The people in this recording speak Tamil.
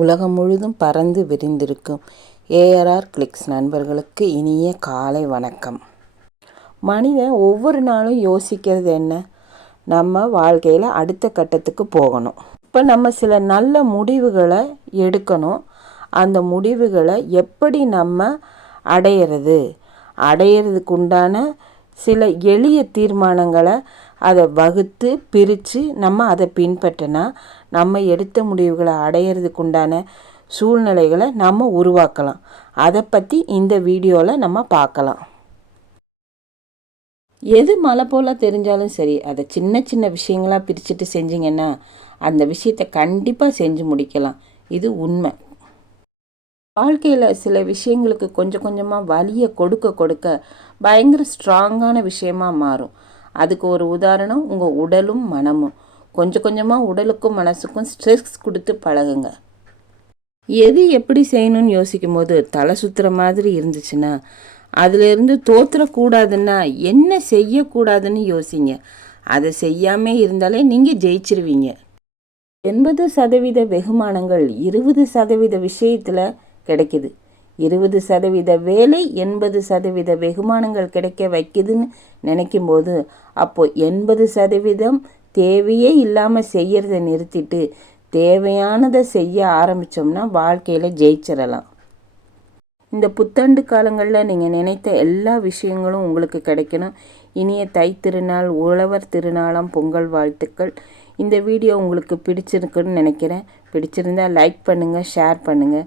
உலகம் முழுதும் பறந்து விரிந்திருக்கும் ஏஆர்ஆர் கிளிக்ஸ் நண்பர்களுக்கு இனிய காலை வணக்கம். மனிதன் ஒவ்வொரு நாளும் யோசிக்கிறது என்ன? நம்ம வாழ்க்கையில் அடுத்த கட்டத்துக்கு போகணும். இப்போ நம்ம சில நல்ல முடிவுகளை எடுக்கணும். அந்த முடிவுகளை எப்படி நம்ம அடையிறது? அடையிறதுக்கு உண்டான சில எளிய தீர்மானங்களை அதை வகுத்து பிரித்து நம்ம அதை பின்பற்றினா நம்ம எடுத்த முடிவுகளை அடையிறதுக்கு உண்டான சூழ்நிலைகளை நம்ம உருவாக்கலாம். அதை பற்றி இந்த வீடியோவில் நம்ம பார்க்கலாம். எது மலை போல் தெரிஞ்சாலும் சரி அதை சின்ன சின்ன விஷயங்களாக பிரிச்சுட்டு செஞ்சிங்கன்னா அந்த விஷயத்தை கண்டிப்பாக செஞ்சு முடிக்கலாம். இது உண்மை. வாழ்க்கையில் சில விஷயங்களுக்கு கொஞ்சம் கொஞ்சமாக வலியை கொடுக்க கொடுக்க பயங்கர ஸ்ட்ராங்கான விஷயமாக மாறும். அதுக்கு ஒரு உதாரணம் உங்கள் உடலும் மனமும். கொஞ்சம் கொஞ்சமாக உடலுக்கும் மனசுக்கும் ஸ்ட்ரெஸ் கொடுத்து பழகுங்க. எது எப்படி செய்யணும்னு யோசிக்கும் போது தலை சுற்றுற மாதிரி இருந்துச்சுன்னா அதிலிருந்து தோற்றுறக்கூடாதுன்னா என்ன செய்யக்கூடாதுன்னு யோசிங்க. அதை செய்யாமல் இருந்தாலே நீங்கள் ஜெயிச்சிருவீங்க. எண்பது சதவீத வெகுமானங்கள் இருபது சதவீத விஷயத்தில் கிடைக்குது. இருபது சதவீத வேலை எண்பது சதவீத வெகுமானங்கள் கிடைக்க வைக்குதுன்னு நினைக்கும்போது அப்போது எண்பது சதவீதம் தேவையே இல்லாமல் செய்கிறத நிறுத்திட்டு தேவையானதை செய்ய ஆரம்பித்தோம்னா வாழ்க்கையில் ஜெயிச்சிடலாம் இந்த புத்தாண்டு காலங்களில் நீங்கள் நினைத்த எல்லா விஷயங்களும் உங்களுக்கு கிடைக்கணும். இனிய தை திருநாள் உழவர் திருநாளாம் பொங்கல் வாழ்த்துக்கள். இந்த வீடியோ உங்களுக்கு பிடிச்சிருக்குன்னு நினைக்கிறேன். பிடிச்சிருந்தால் லைக் பண்ணுங்கள் ஷேர் பண்ணுங்கள்